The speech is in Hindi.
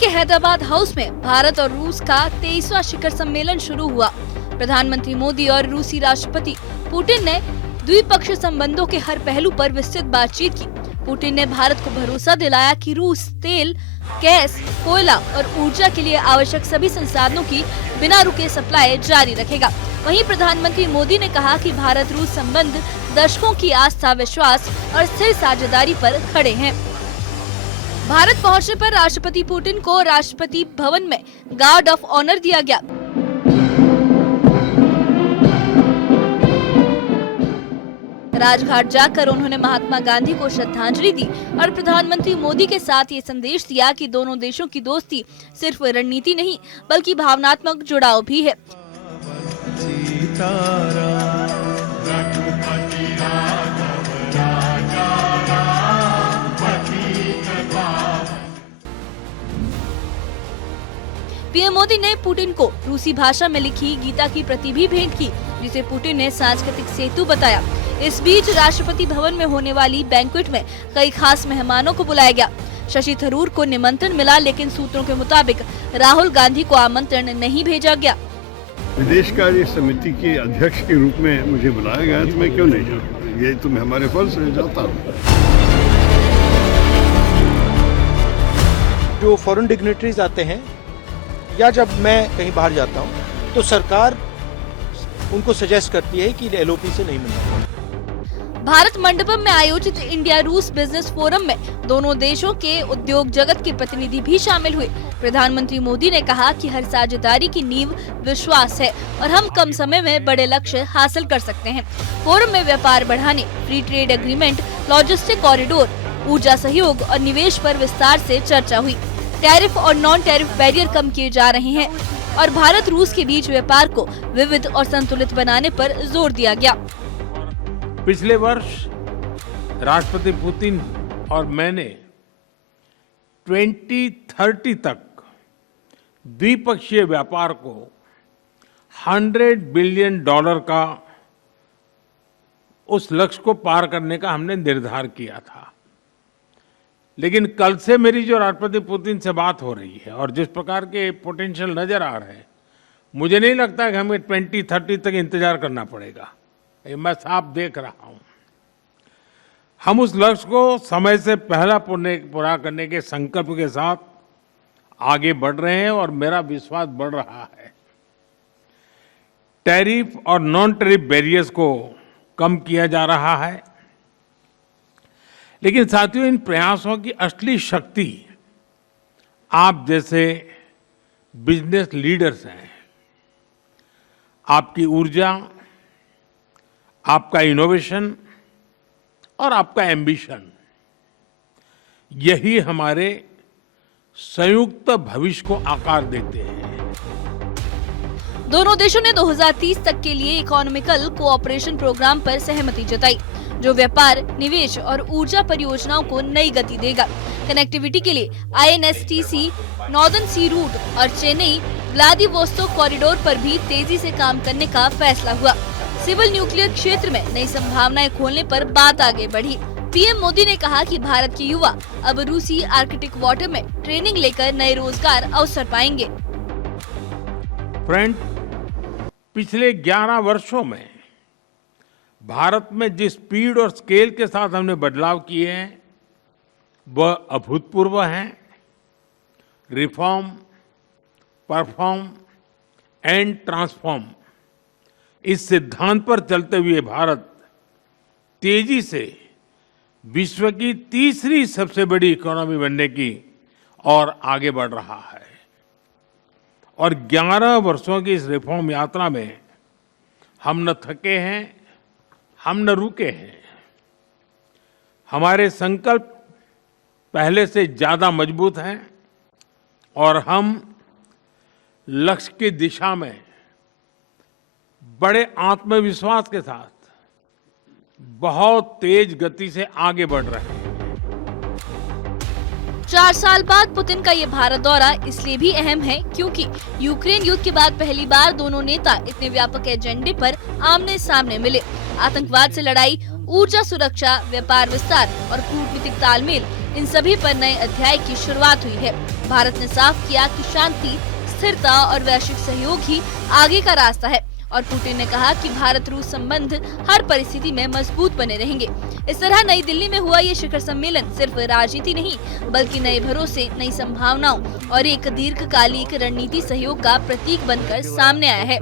के हैदराबाद हाउस में भारत और रूस का 23वां शिखर सम्मेलन शुरू हुआ। प्रधानमंत्री मोदी और रूसी राष्ट्रपति पुतिन ने द्विपक्षीय संबंधों के हर पहलू पर विस्तृत बातचीत की। पुतिन ने भारत को भरोसा दिलाया कि रूस तेल, गैस, कोयला और ऊर्जा के लिए आवश्यक सभी संसाधनों की बिना रुके सप्लाई जारी रखेगा। वहीं प्रधानमंत्री मोदी ने कहा कि भारत रूस संबंध दशकों की आस्था, विश्वास और स्थिर साझेदारी पर खड़े हैं। भारत पहुंचने पर राष्ट्रपति पुतिन को राष्ट्रपति भवन में गार्ड ऑफ ऑनर दिया गया। राजघाट जाकर उन्होंने महात्मा गांधी को श्रद्धांजलि दी और प्रधानमंत्री मोदी के साथ ये संदेश दिया कि दोनों देशों की दोस्ती सिर्फ रणनीति नहीं बल्कि भावनात्मक जुड़ाव भी है। पीएम मोदी ने पुतिन को रूसी भाषा में लिखी गीता की प्रति भी भेंट की, जिसे पुतिन ने सांस्कृतिक सेतु बताया। इस बीच राष्ट्रपति भवन में होने वाली बैंक्वेट में कई खास मेहमानों को बुलाया गया। शशि थरूर को निमंत्रण मिला, लेकिन सूत्रों के मुताबिक राहुल गांधी को आमंत्रण नहीं भेजा गया। विदेश कार्य समिति के अध्यक्ष के रूप में मुझे बुलाया गया, तो मैं क्यों नहीं जाऊँ? ये तो मैं हमारे फर्ज से जाता हूँ। जो फॉरेन डिग्नेटरीज आते हैं या जब मैं कहीं बाहर जाता हूँ तो सरकार उनको सजेस्ट करती है कि एलओपी से नहीं मिलना। भारत मंडपम में आयोजित इंडिया रूस बिजनेस फोरम में दोनों देशों के उद्योग जगत के प्रतिनिधि भी शामिल हुए। प्रधानमंत्री मोदी ने कहा कि हर साझेदारी की नींव विश्वास है और हम कम समय में बड़े लक्ष्य हासिल कर सकते हैं। फोरम में व्यापार बढ़ाने, free trade agreement, logistic corridor, ऊर्जा सहयोग और निवेश पर विस्तार से चर्चा हुई। टैरिफ और नॉन टैरिफ बैरियर कम किए जा रहे हैं और भारत रूस के बीच व्यापार को विविध और संतुलित बनाने पर जोर दिया गया। पिछले वर्ष राष्ट्रपति पुतिन और मैंने 2030 तक द्विपक्षीय व्यापार को $100 बिलियन का उस लक्ष्य को पार करने का हमने निर्धार किया था। लेकिन कल से मेरी जो राष्ट्रपति पुतिन से बात हो रही है और जिस प्रकार के पोटेंशियल नजर आ रहे हैं, मुझे नहीं लगता कि हमें 2030 तक इंतजार करना पड़ेगा। ये मैं साफ देख रहा हूं। हम उस लक्ष्य को समय से पहला पूरा करने के संकल्प के साथ आगे बढ़ रहे हैं और मेरा विश्वास बढ़ रहा है। टैरिफ और नॉन टैरिफ बैरियर्स को कम किया जा रहा है, लेकिन साथियों, इन प्रयासों की असली शक्ति आप जैसे बिजनेस लीडर्स हैं। आपकी ऊर्जा, आपका इनोवेशन और आपका एम्बिशन, यही हमारे संयुक्त भविष्य को आकार देते हैं। दोनों देशों ने 2030 तक के लिए इकोनॉमिकल कोऑपरेशन प्रोग्राम पर सहमति जताई, जो व्यापार, निवेश और ऊर्जा परियोजनाओं को नई गति देगा। कनेक्टिविटी के लिए INSTC, नॉर्दर्न सी रूट और चेन्नई व्लादिवोस्तोक कॉरिडोर पर भी तेजी से काम करने का फैसला हुआ। सिविल न्यूक्लियर क्षेत्र में नई संभावनाएं खोलने पर बात आगे बढ़ी। पीएम मोदी ने कहा कि भारत के युवा अब रूसी आर्कटिक वाटर में ट्रेनिंग लेकर नए रोजगार अवसर पाएंगे। फ्रेंड, पिछले 11 वर्षों में भारत में जिस स्पीड और स्केल के साथ हमने बदलाव किए हैं वह अभूतपूर्व हैं। रिफॉर्म, परफॉर्म एंड ट्रांसफॉर्म, इस सिद्धांत पर चलते हुए भारत तेजी से विश्व की तीसरी सबसे बड़ी इकोनॉमी बनने की ओर आगे बढ़ रहा है। और 11 वर्षों की इस रिफॉर्म यात्रा में हम न थके हैं, हम न रुके हैं। हमारे संकल्प पहले से ज्यादा मजबूत हैं और हम लक्ष्य की दिशा में बड़े आत्मविश्वास के साथ बहुत तेज गति से आगे बढ़ रहे हैं। 4 साल बाद पुतिन का ये भारत दौरा इसलिए भी अहम है क्योंकि यूक्रेन युद्ध के बाद पहली बार दोनों नेता इतने व्यापक एजेंडे पर आमने सामने मिले। आतंकवाद से लड़ाई, ऊर्जा सुरक्षा, व्यापार विस्तार और कूटनीतिक तालमेल, इन सभी पर नए अध्याय की शुरुआत हुई है। भारत ने साफ किया कि शांति, स्थिरता और वैश्विक सहयोग ही आगे का रास्ता है और पुतिन ने कहा कि भारत रूस संबंध हर परिस्थिति में मजबूत बने रहेंगे। इस तरह नई दिल्ली में हुआ ये शिखर सम्मेलन सिर्फ राजनीति नहीं बल्कि नए भरोसे, नई संभावनाओं और एक दीर्घकालिक रणनीति सहयोग का प्रतीक बनकर सामने आया है।